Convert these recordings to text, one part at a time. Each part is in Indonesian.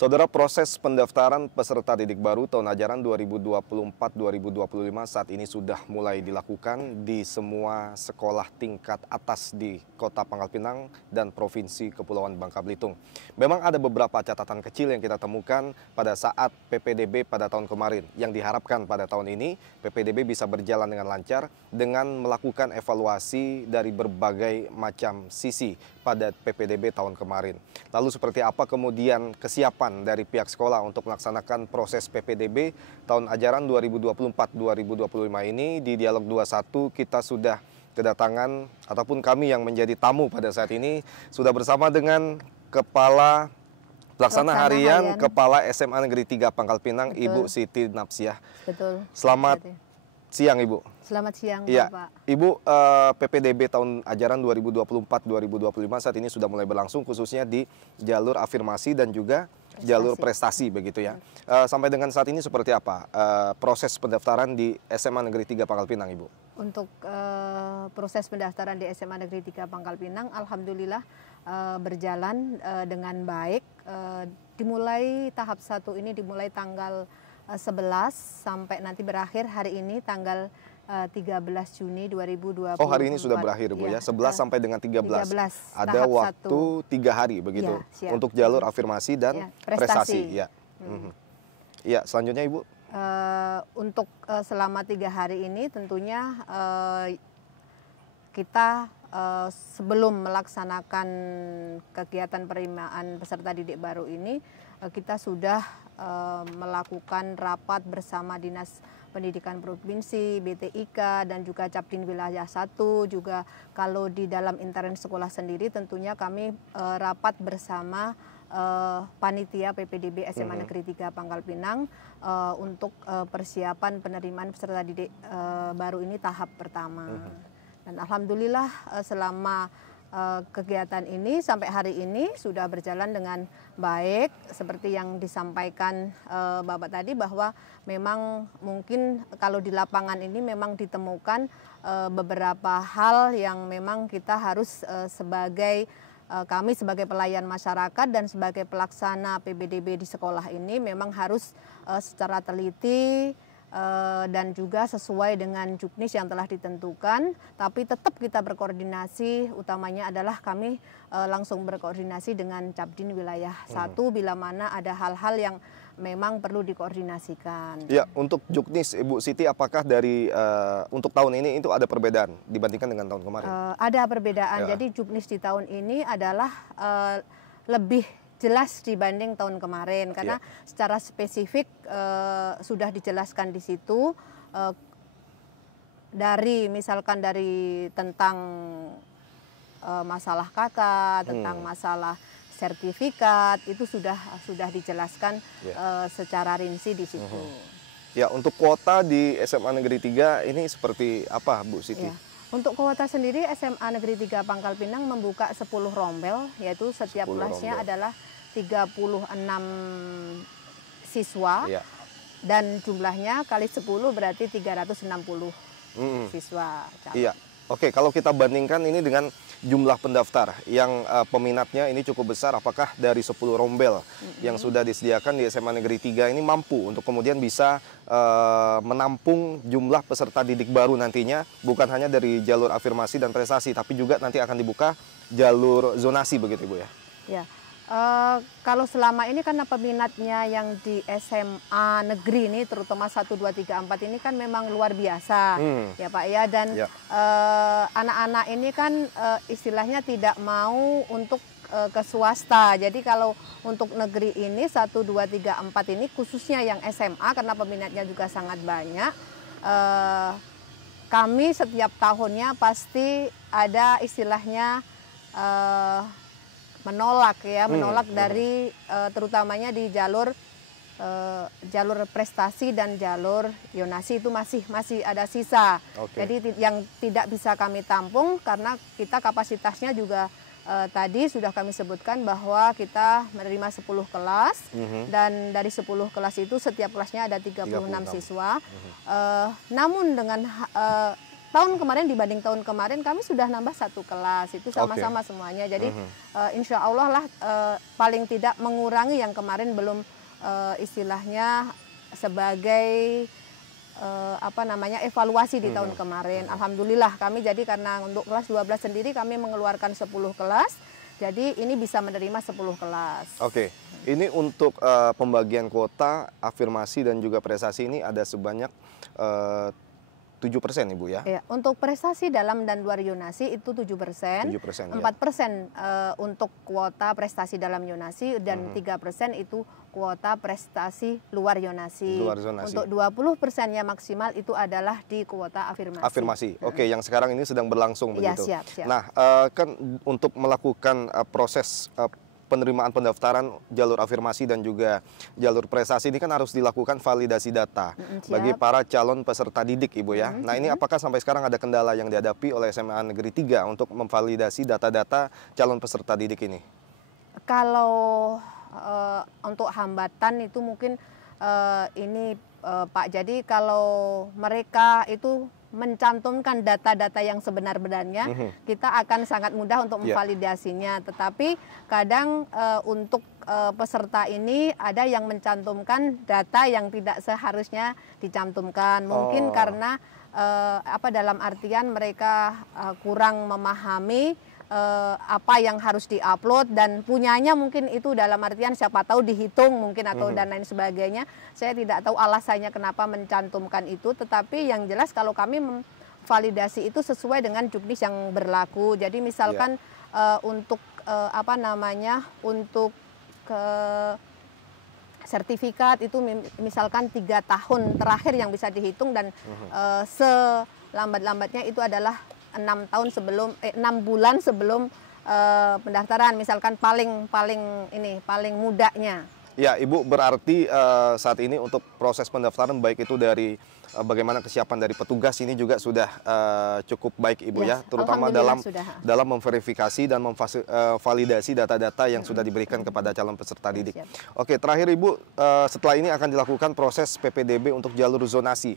Saudara, proses pendaftaran peserta didik baru tahun ajaran 2024-2025 saat ini sudah mulai dilakukan di semua sekolah tingkat atas di Kota Pangkal Pinang dan Provinsi Kepulauan Bangka Belitung. Memang ada beberapa catatan kecil yang kita temukan pada saat PPDB pada tahun kemarin. Yang diharapkan pada tahun ini PPDB bisa berjalan dengan lancar dengan melakukan evaluasi dari berbagai macam sisi pada PPDB tahun kemarin. Lalu seperti apa kemudian kesiapan dari pihak sekolah untuk melaksanakan proses PPDB tahun ajaran 2024-2025 ini? Di Dialog 21 kita sudah kedatangan ataupun kami yang menjadi tamu pada saat ini sudah bersama dengan Kepala Pelaksana Harian Kepala SMA Negeri 3 Pangkal Pinang. Betul. Ibu Siti Napsiah. Betul. Selamat siang, Ibu. Selamat siang, ya, Bapak. Ibu, PPDB tahun ajaran 2024-2025 saat ini sudah mulai berlangsung khususnya di jalur afirmasi dan juga jalur prestasi begitu ya. Sampai dengan saat ini seperti apa proses pendaftaran di SMA Negeri 3 Pangkal Pinang, Ibu? Untuk proses pendaftaran di SMA Negeri 3 Pangkal Pinang, alhamdulillah berjalan dengan baik. Dimulai tahap 1 ini dimulai tanggal 11 sampai nanti berakhir hari ini tanggal 13 Juni 2024. Oh, hari ini sudah berakhir, Bu, ya. 11 sampai dengan 13. Ada waktu 3 hari begitu ya, untuk jalur afirmasi dan prestasi. Ya. Ya, selanjutnya, Ibu. Untuk selama 3 hari ini tentunya kita sebelum melaksanakan kegiatan penerimaan peserta didik baru ini, kita sudah melakukan rapat bersama Dinas Pendidikan Provinsi, BTIK, dan juga Capdin Wilayah 1. Juga kalau di dalam intern sekolah sendiri tentunya kami rapat bersama panitia PPDB SMA Negeri 3 Pangkal Pinang untuk persiapan penerimaan peserta didik baru ini tahap pertama. Dan alhamdulillah selama kegiatan ini sampai hari ini sudah berjalan dengan baik. Seperti yang disampaikan Bapak tadi, bahwa memang mungkin kalau di lapangan ini memang ditemukan beberapa hal yang memang kita harus kami sebagai pelayan masyarakat dan sebagai pelaksana PPDB di sekolah ini memang harus secara teliti dan juga sesuai dengan juknis yang telah ditentukan, tapi tetap kita berkoordinasi. Utamanya adalah kami langsung berkoordinasi dengan Capdin Wilayah 1 bila mana ada hal-hal yang memang perlu dikoordinasikan. Ya, untuk juknis, Ibu Siti, apakah dari untuk tahun ini itu ada perbedaan dibandingkan dengan tahun kemarin? Ada perbedaan. Ya. Jadi juknis di tahun ini adalah lebih jelas dibanding tahun kemarin karena secara spesifik sudah dijelaskan di situ misalkan dari tentang masalah kata, tentang masalah sertifikat, itu sudah dijelaskan secara rinci di situ. Ya, untuk kuota di SMA Negeri 3 ini seperti apa, Bu Siti? Ya. Untuk kuota sendiri SMA Negeri 3 Pangkal Pinang membuka 10 rombel, yaitu setiap kelasnya adalah 36 siswa dan jumlahnya kali 10 berarti 360 siswa. Iya. Oke, kalau kita bandingkan ini dengan jumlah pendaftar yang peminatnya ini cukup besar, apakah dari 10 rombel yang sudah disediakan di SMA Negeri 3 ini mampu untuk kemudian bisa menampung jumlah peserta didik baru nantinya, bukan hanya dari jalur afirmasi dan prestasi, tapi juga nanti akan dibuka jalur zonasi begitu, Ibu, ya? Ya. Kalau selama ini karena peminatnya yang di SMA negeri ini terutama 1, 2, 3, 4 ini kan memang luar biasa ya Pak ya, dan anak-anak ini kan istilahnya tidak mau untuk ke swasta. Jadi kalau untuk negeri ini 1, 2, 3, 4 ini khususnya yang SMA karena peminatnya juga sangat banyak, kami setiap tahunnya pasti ada istilahnya menolak dari terutamanya di jalur prestasi dan jalur zonasi itu masih ada sisa. Jadi yang tidak bisa kami tampung karena kita kapasitasnya juga tadi sudah kami sebutkan bahwa kita menerima 10 kelas dan dari 10 kelas itu setiap kelasnya ada 36 siswa. Namun dengan tahun kemarin dibanding tahun kemarin kami sudah nambah 1 kelas, itu sama-sama semuanya. Jadi insya Allah lah paling tidak mengurangi yang kemarin belum istilahnya sebagai evaluasi di tahun kemarin. Alhamdulillah kami jadi karena untuk kelas 12 sendiri kami mengeluarkan 10 kelas. Jadi ini bisa menerima 10 kelas. Oke, ini untuk pembagian kuota, afirmasi dan juga prestasi ini ada sebanyak 7% Ibu ya? Ya, untuk prestasi dalam dan luar Yonasi itu 7%, 4% untuk kuota prestasi dalam Yonasi dan 3% itu kuota prestasi luar Yonasi. Untuk 20%-nya maksimal itu adalah di kuota afirmasi. Afirmasi, oke, yang sekarang ini sedang berlangsung begitu. Ya, siap. Nah, kan untuk melakukan proses penerimaan pendaftaran jalur afirmasi dan juga jalur prestasi ini kan harus dilakukan validasi data bagi para calon peserta didik Ibu ya. Nah ini apakah sampai sekarang ada kendala yang dihadapi oleh SMA Negeri 3 untuk memvalidasi data-data calon peserta didik ini? Kalau untuk hambatan itu mungkin ini Pak, jadi kalau mereka itu mencantumkan data-data yang sebenar-benarnya, kita akan sangat mudah untuk memvalidasinya. Tetapi kadang untuk peserta ini ada yang mencantumkan data yang tidak seharusnya dicantumkan. Mungkin karena dalam artian mereka kurang memahami apa yang harus diupload dan punyanya mungkin itu dalam artian siapa tahu dihitung mungkin atau dan lain sebagainya. Saya tidak tahu alasannya kenapa mencantumkan itu, tetapi yang jelas kalau kami memvalidasi itu sesuai dengan juknis yang berlaku. Jadi misalkan untuk untuk sertifikat itu misalkan 3 tahun terakhir yang bisa dihitung dan selambat-lambatnya itu adalah 6 bulan sebelum pendaftaran, misalkan paling mudanya. Ya, Ibu, berarti saat ini untuk proses pendaftaran baik itu dari bagaimana kesiapan dari petugas ini juga sudah cukup baik Ibu ya, terutama dalam memverifikasi dan memvalidasi data-data yang sudah diberikan kepada calon peserta didik. Oke, terakhir Ibu, setelah ini akan dilakukan proses PPDB untuk jalur zonasi.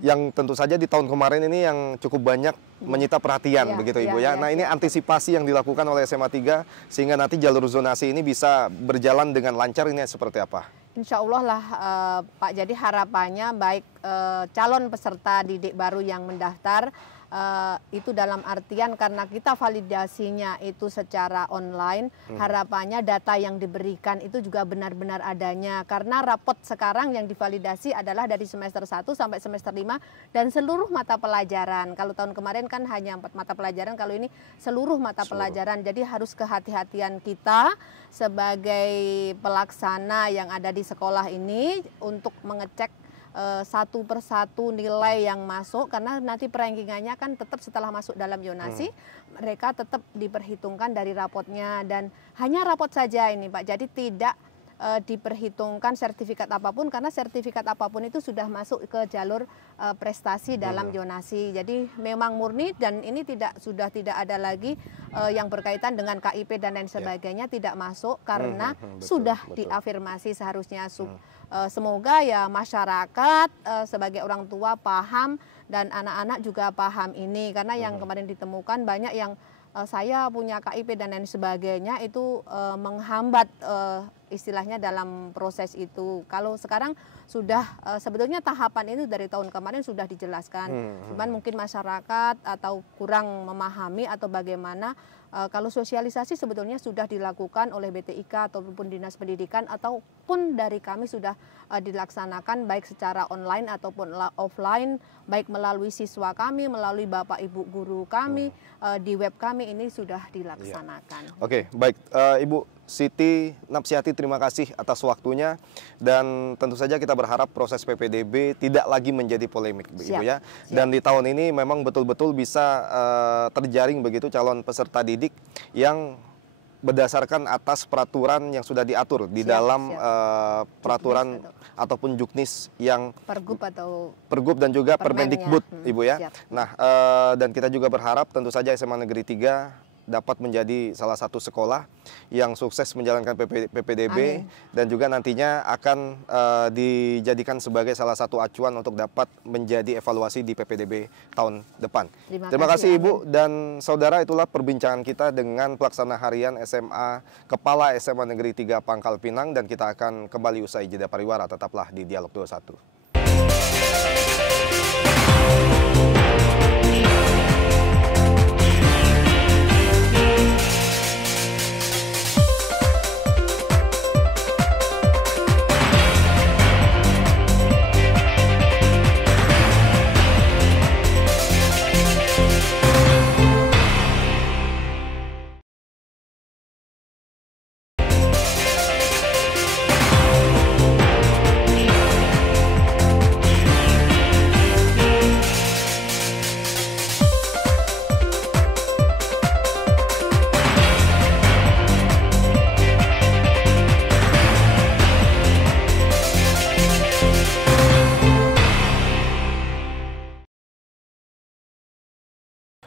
Yang tentu saja di tahun kemarin ini yang cukup banyak menyita perhatian begitu Ibu ya. Nah, ini antisipasi yang dilakukan oleh SMA 3 sehingga nanti jalur zonasi ini bisa berjalan dengan lancar, ini seperti apa? Insya Allah lah Pak, jadi harapannya baik calon peserta didik baru yang mendaftar itu dalam artian karena kita validasinya itu secara online, harapannya data yang diberikan itu juga benar-benar adanya. Karena rapot sekarang yang divalidasi adalah dari semester 1 sampai semester 5 dan seluruh mata pelajaran. Kalau tahun kemarin kan hanya 4 mata pelajaran, kalau ini seluruh mata pelajaran. Jadi harus kehati-hatian kita sebagai pelaksana yang ada di sekolah ini untuk mengecek satu persatu nilai yang masuk, karena nanti perankingannya kan tetap setelah masuk dalam Yonasi mereka tetap diperhitungkan dari rapotnya dan hanya rapot saja ini Pak, jadi tidak diperhitungkan sertifikat apapun karena sertifikat apapun itu sudah masuk ke jalur prestasi dalam Yonasi. Jadi memang murni dan ini sudah tidak ada lagi yang berkaitan dengan KIP dan lain sebagainya, tidak masuk karena sudah diafirmasi seharusnya. Semoga ya masyarakat sebagai orang tua paham dan anak-anak juga paham ini, karena yang kemarin ditemukan banyak yang saya punya KIP dan lain sebagainya itu menghambat istilahnya dalam proses itu. Kalau sekarang sudah sebetulnya tahapan itu dari tahun kemarin sudah dijelaskan, cuman mungkin masyarakat atau kurang memahami atau bagaimana. Kalau sosialisasi sebetulnya sudah dilakukan oleh BTIK ataupun Dinas Pendidikan ataupun dari kami sudah dilaksanakan baik secara online ataupun offline, baik melalui siswa kami, melalui Bapak Ibu guru kami, di web kami ini sudah dilaksanakan. Oke, baik Ibu Siti Napsiati, terima kasih atas waktunya dan tentu saja kita berharap proses PPDB tidak lagi menjadi polemik Ibu ya. Dan di tahun ini memang betul-betul bisa terjaring begitu calon peserta didik yang berdasarkan atas peraturan yang sudah diatur di dalam peraturan ataupun juknis yang Pergub dan juga Permendikbud Ibu ya. Nah, dan kita juga berharap tentu saja SMA Negeri 3 dapat menjadi salah satu sekolah yang sukses menjalankan PPDB. Amin. Dan juga nantinya akan dijadikan sebagai salah satu acuan untuk dapat menjadi evaluasi di PPDB tahun depan. Terima kasih Ibu dan Saudara, itulah perbincangan kita dengan pelaksana harian SMA Kepala SMA Negeri 3 Pangkal Pinang, dan kita akan kembali usai jeda pariwara. Tetaplah di Dialog 21.